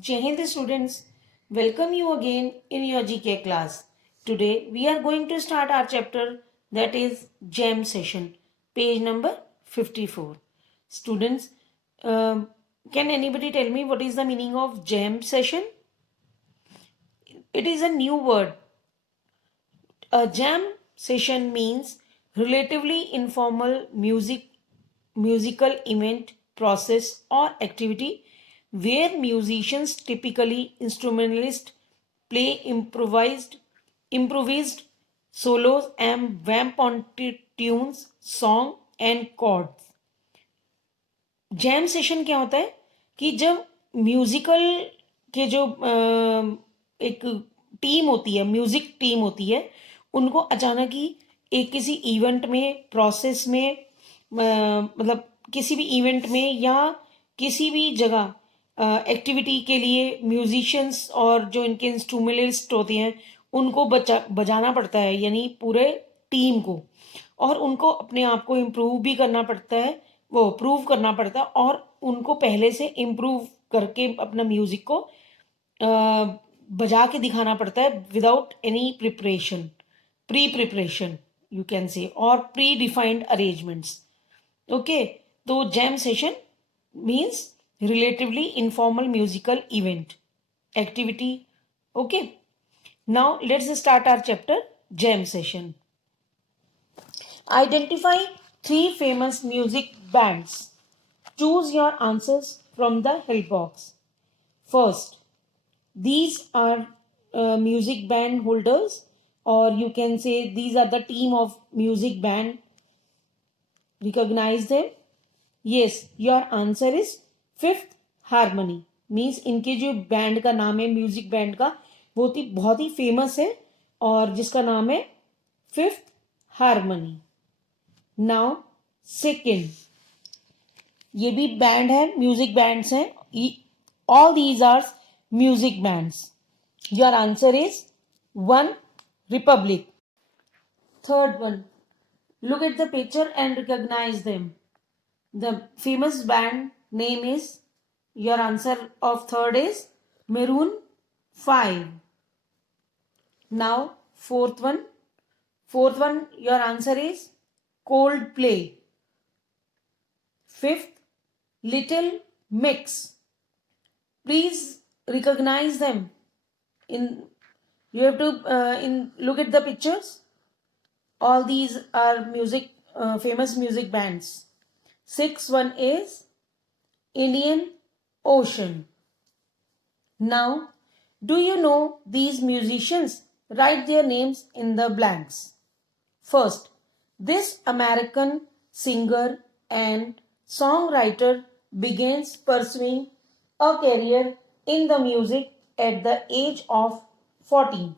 Jai Hind students, welcome you again in your GK class. Today we are going to start our chapter that is Jam session, page number 54. Students, can anybody tell me what is the meaning of jam session? It is a new word. A jam session means relatively informal musical event, process or activity where musicians, typically instrumentalists, play improvised solos and vamp on tunes, song and chords. Jam session क्या होता है कि जब musical के जो एक team होती है, म्यूजिक टीम होती है, उनको अचानक ही एक किसी इवेंट में, प्रोसेस में, मतलब किसी भी इवेंट में या किसी भी जगह एक्टिविटी के लिए म्यूजिशियंस और जो इनके इंस्ट्रूमेंटलिस्ट होते हैं उनको बजाना पड़ता है, यानी पूरे टीम को, और उनको अपने आप को इम्प्रूव भी करना पड़ता है, वो प्रूव करना पड़ता है, और उनको पहले से इम्प्रूव करके अपना म्यूजिक को बजा के दिखाना पड़ता है without any preparation, pre preparation you can say, और प्री डिफाइंड अरेंजमेंट्स. ओके, तो jam session means relatively informal musical event activity. Okay, now let's start our chapter jam session. Identify 3 famous music bands. Choose your answers from the help box. First, these are music band holders, or you can say these are the team of music band. Recognize them? Yes, your answer is fifth harmony. Means इनके जो band का नाम है, music band का, बहुत ही famous है और जिसका नाम है फिफ्थ हारमोनी. नाउ सेकेंड, ये भी बैंड है, म्यूजिक बैंड्स हैं. All these are music bands. Your answer is One Republic. Third one, look at the picture and recognize them. The famous band name is, your answer of third is Maroon 5. Now fourth one, your answer is Coldplay. Fifth, Little Mix. Please recognize them. You have to look at the pictures. All these are famous music bands. Sixth one is Indian Ocean. Now, do you know these musicians? Write their names in the blanks. First, this American singer and songwriter begins pursuing a career in the music at the age of 14.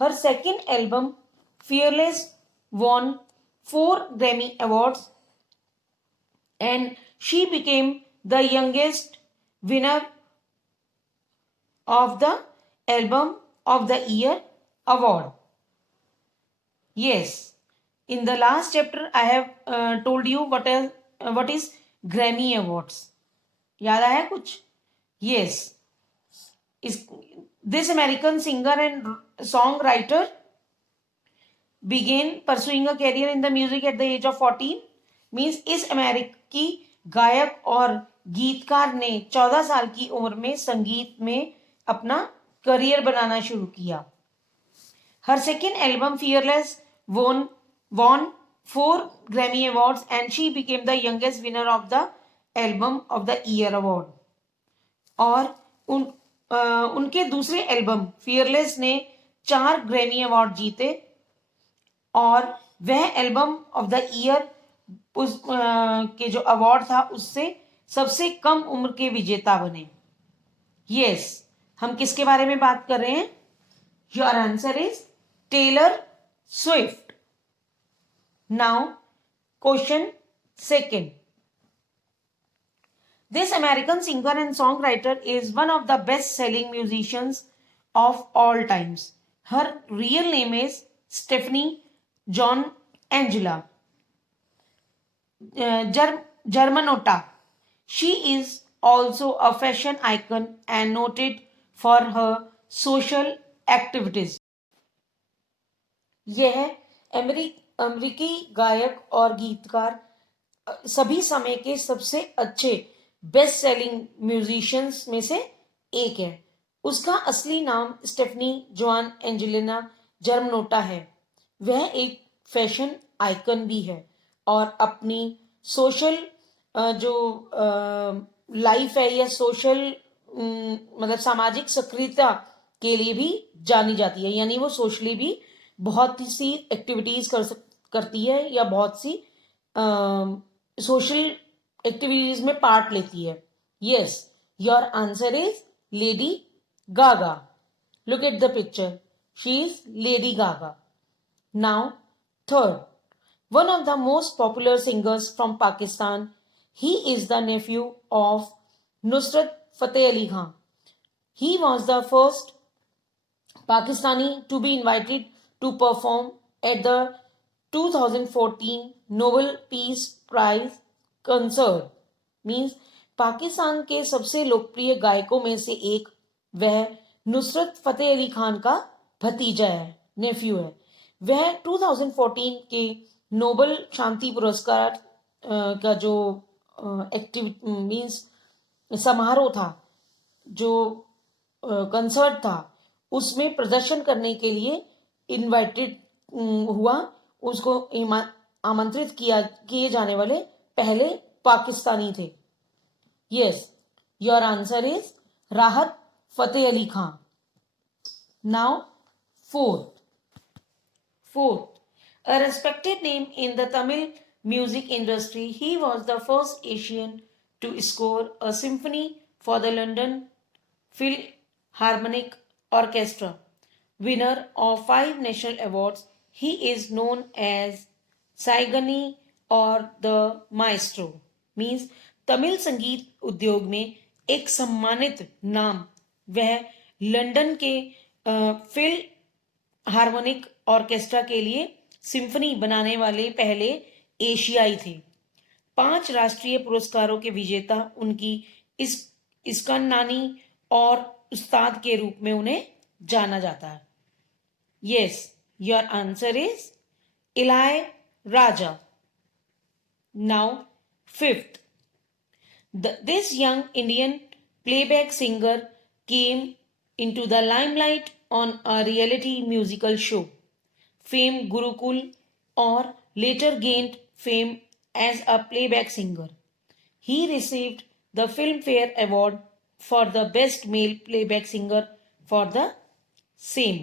Her second album, Fearless, won 4 Grammy Awards and she became the youngest winner of the Album of the Year award. Yes, in the last chapter I have told you what is Grammy Awards. याद आया कुछ? Yes, this American singer and songwriter began pursuing a career in the music at the age of 14. Means इस अमेरिकी गायक और गीतकार ने 14 साल की उम्र में संगीत में अपना करियर बनाना शुरू किया. हर second album Fearless won 4 Grammy Awards and she became the youngest winner of the Album of the Year award. और उनके दूसरे एल्बम फियरलेस ने 4 ग्रैमी अवार्ड जीते और वह एल्बम ऑफ द ईयर उस के जो अवार्ड था उससे सबसे कम उम्र के विजेता बने. यस, हम किसके बारे में बात कर रहे हैं? Your answer is Taylor Swift. Now question second. This American singer and songwriter is one of the best selling musicians of all times. Her real name is Stefani Joanne Angela Germanota. She is also a fashion icon and noted for her social activities. यह अमेरिकी गायक और गीतकार सभी समय के सबसे अच्छे बेस्ट सेलिंग म्यूजिशियंस में से एक है। उसका असली नाम स्टेफनी जोआन एंजेलिना जर्मनोटा है। वह एक फैशन आइकन भी है और अपनी सोशल जो लाइफ है या सोशल मतलब सामाजिक सक्रियता के लिए भी जानी जाती है। यानी वो सोशली भी बहुत सी एक्टिविटीज करती है या बहुत सी सोशल एक्टिविटीज में पार्ट लेती है। Yes, your answer is Lady Gaga. Look at the picture, she is Lady Gaga. Now third, one of the most popular singers from Pakistan. He is the nephew of Nusrat Fateh Ali Khan. He was the first Pakistani to be invited to perform at the 2014 Nobel Peace Prize concert. Means Pakistan के सबसे लोकप्रिय गायकों में से एक वह नुसरत फतेह अली खान का भतीजा है, नेफ्यू है। वह 2014 के नोबल शांति पुरस्कार का जो मीन्स समारोह था, जो कंसर्ट था, उसमें प्रदर्शन करने के लिए इनवाइटेड हुआ। उसको आमंत्रित किए जाने वाले पहले पाकिस्तानी थे। Yes, your answer is Rahat Fateh Ali Khan. Now fourth, a respected name in the Tamil music industry, he was the first Asian to score a symphony for the London Philharmonic Orchestra. Winner of 5 national awards, he is known as Saigani or the Maestro. Means Tamil संगीत उद्योग में एक सम्मानित नाम वह London के fill harmonic orchestra के लिए सिम्फनी बनाने वाले पहले एशियाई थे। 5 राष्ट्रीय पुरस्कारों के विजेता उनकी इसका नानी और उस्ताद के रूप में उन्हें जाना जाता है। Yes, your answer is Ilaiya Raja. Now fifth, this young Indian playback singer came into the limelight on a reality musical show, Fame Gurukul, or later gained fame as a playback singer. He received the Filmfare Award for the Best Male Playback Singer for the same.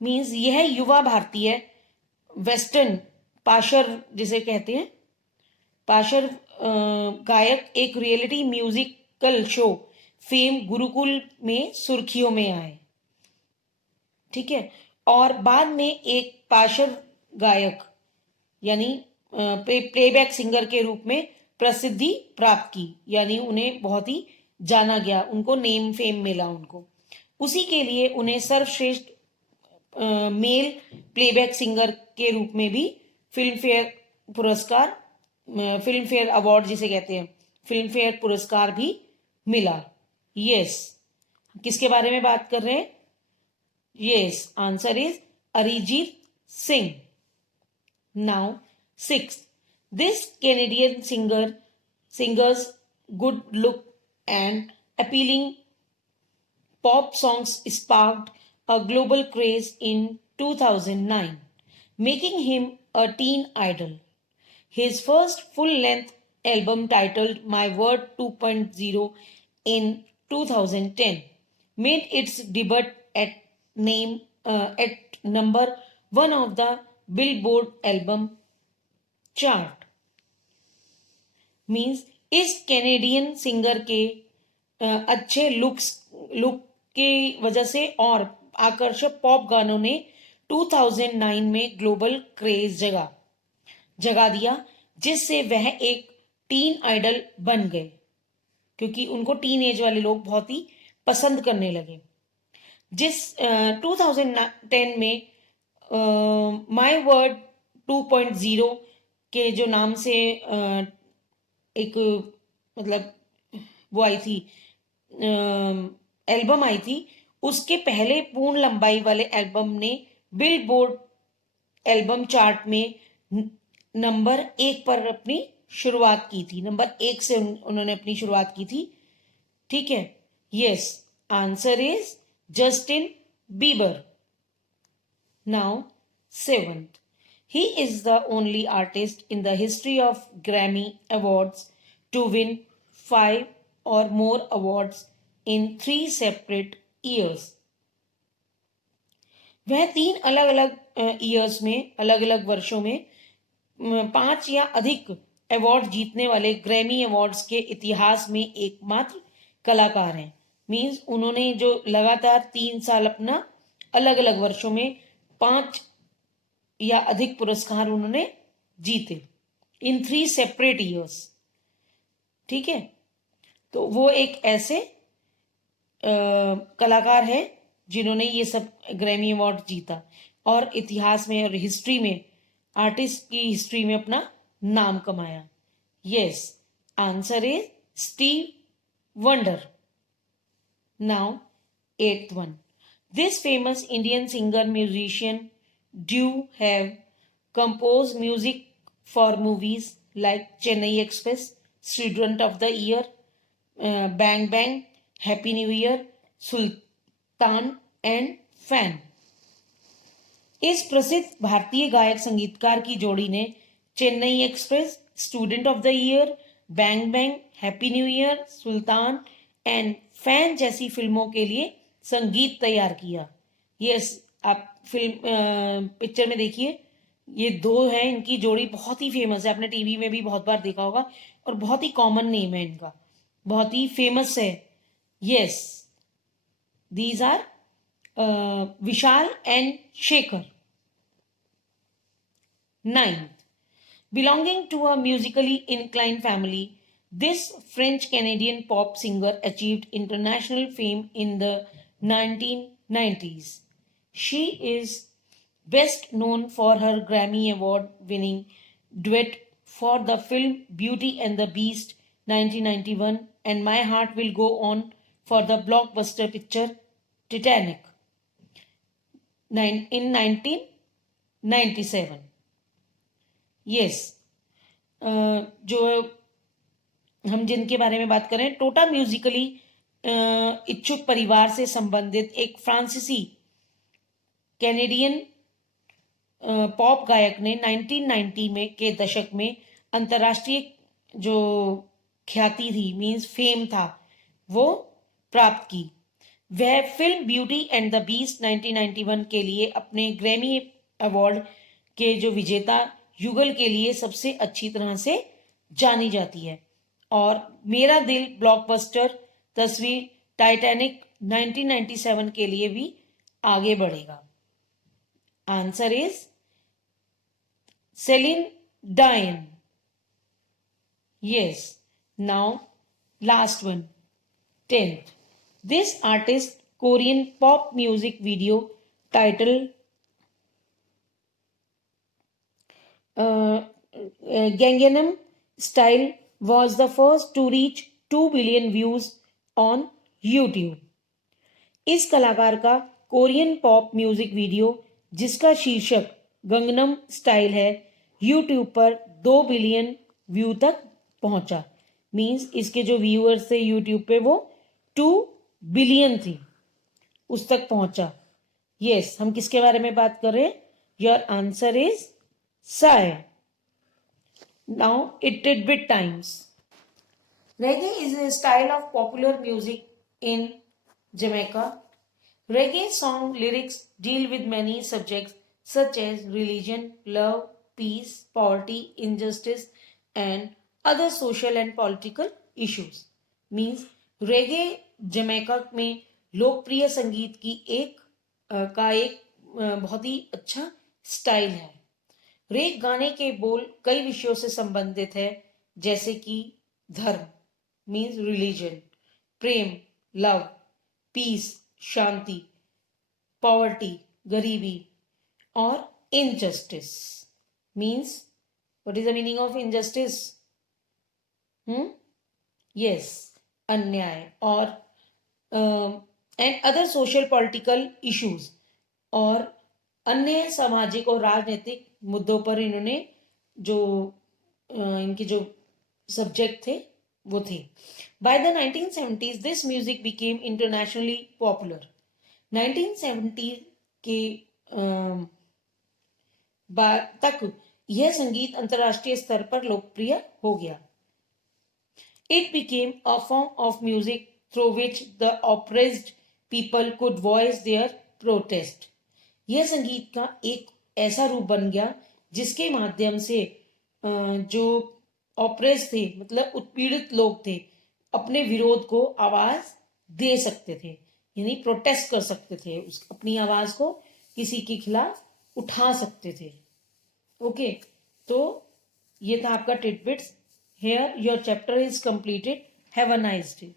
Means यह युवा भारतीय western Pasteur जिसे कहते हैं, Pasteur गायक एक reality musical show fame Gurukul में सुर्खियों में आए। ठीक है, और बाद में एक पाशर गायक यानी प्लेबैक सिंगर के रूप में प्रसिद्धि प्राप्त की। यानी उन्हें बहुत ही जाना गया, उनको नेम फेम मिला उनको। उसी के लिए उन्हें सर्वश्रेष्ठ मेल प्लेबैक सिंगर के रूप में भी फिल्म फेयर अवार्ड जिसे कहते हैं, फिल्म फेयर पुरस्कार भी मिला। यस, किसके बारे में बात कर रहे हैं? Yes, answer is Arijit Singh. Now sixth, this Canadian singers good look and appealing pop songs sparked a global craze in 2009, making him a teen idol. His first full-length album titled My Word 2.0 in 2010 made its debut at number 1 of the Billboard album chart. Means इस Canadian singer के अच्छे look के वजह से और आकर्षक pop गानों ने 2009 में ग्लोबल क्रेज जगा दिया, जिससे वह एक टीन आइडल बन गए, क्योंकि उनको टीन एज वाले लोग बहुत ही पसंद करने लगे। जिस 2010 में माय वर्ड 2.0 के जो नाम से एक मतलब वो आई थी, एल्बम आई थी, उसके पहले पूर्ण लंबाई वाले एल्बम ने बिलबोर्ड एल्बम चार्ट में नंबर 1 पर अपनी शुरुआत की थी। नंबर 1 से उन्होंने अपनी शुरुआत की थी। ठीक है, yes, answer is Justin Bieber. Now seventh, he is the only artist in the history of Grammy Awards to win 5 or more awards in 3 separate years. वह 3 अलग अलग ईयर्स में, अलग अलग वर्षों में 5 या अधिक अवार्ड जीतने वाले ग्रैमी अवार्ड्स के इतिहास में एकमात्र कलाकार हैं। मीन्स उन्होंने जो लगातार 3 साल अपना अलग अलग वर्षों में 5 या अधिक पुरस्कार उन्होंने जीते इन 3 सेपरेट ईयर्स। ठीक है, तो वो एक ऐसे कलाकार है जिन्होंने ये सब ग्रैमी अवार्ड जीता और इतिहास में और हिस्ट्री में, आर्टिस्ट की हिस्ट्री में अपना नाम कमाया। Yes, answer is Steve wonder. Now eighth one, this famous Indian singer musician do have composed music for movies like Chennai Express, Student of the Year, Bang Bang, Happy New Year, Sultan and Fan. इस प्रसिद्ध भारतीय गायक संगीतकार की जोड़ी ने Chennai express, student of the year, bang bang, happy new year, sultan and fan जैसी फिल्मों के लिए संगीत तैयार किया। यस, आप फिल्म पिक्चर में देखिए, ये 2 हैं, इनकी जोड़ी बहुत ही फेमस है, आपने टीवी में भी बहुत बार देखा होगा और बहुत ही कॉमन नेम है इनका, बहुत ही फेमस है। Yes, these are Vishal and Shekhar. 9th, belonging to a musically inclined family, this French Canadian pop singer achieved international fame in the 1990s. She is best known for her Grammy Award winning duet for the film Beauty and the Beast 1991 and My Heart Will Go On for the blockbuster picture Titanic in 1997. Yes, जो हम जिनके बारे में बात करें, टोटा Musically इच्छुक परिवार से संबंधित एक फ्रांसीसी कैनेडियन पॉप गायक ने 1990 में के दशक में अंतर्राष्ट्रीय जो ख्याति थी, मींस फेम था, वो प्राप्त की। वह film beauty and the beast 1991 के लिए अपने ग्रैमी अवार्ड के जो विजेता युगल के लिए सबसे अच्छी तरह से जानी जाती है। और मेरा दिल ब्लॉकबस्टर तस्वीर टाइटैनिक 1997 के लिए भी आगे बढ़ेगा। Answer is Celine Dion. Yes. Now, last one. 10th. This artist Korean pop music video titled Gangnam Style was the first to reach 2 billion views on YouTube. इस कलाकार का कोरियन पॉप म्यूजिक वीडियो जिसका शीर्षक Gangnam style है, YouTube पर 2 billion view तक पहुंचा। Means इसके जो व्यूअर्स थे यूट्यूब पे वो 2 बिलियन थी, उस तक पहुंचा। यस, हम किसके बारे में बात कर रहे हैं? Your answer is Sai. Now it did bit times. Reggae is a style of popular music in Jamaica. Reggae song lyrics deal with many subjects such as religion, love, peace, poverty, injustice, and other social and political issues. Means reggae Jamaica में लोकप्रिय संगीत की एक बहुत ही अच्छा style है। रेग गाने के बोल कई विषयों से संबंधित है, जैसे कि धर्म मीन्स रिलीजन, प्रेम लव, पीस शांति, पॉवर्टी गरीबी, और injustice means what is the meaning of injustice? Yes, अन्याय और and other social political issues, और अन्य सामाजिक और राजनीतिक मुद्दों पर इन्होंने जो इनके जो सब्जेक्ट थे वो थे. By the 1970s this music became internationally popular. 1970 के तक यह संगीत अंतरराष्ट्रीय स्तर पर लोकप्रिय हो गया. It became a form of music through which the oppressed people could voice their protest. यह संगीत का एक ऐसा रूप बन गया जिसके माध्यम से जो ऑप्रेस थे, मतलब उत्पीड़ित लोग थे, अपने विरोध को आवाज दे सकते थे, यानी प्रोटेस्ट कर सकते थे, अपनी आवाज को किसी के खिलाफ उठा सकते थे. ओके, तो ये था आपका titbits. Here your chapter is completed. Have a nice day.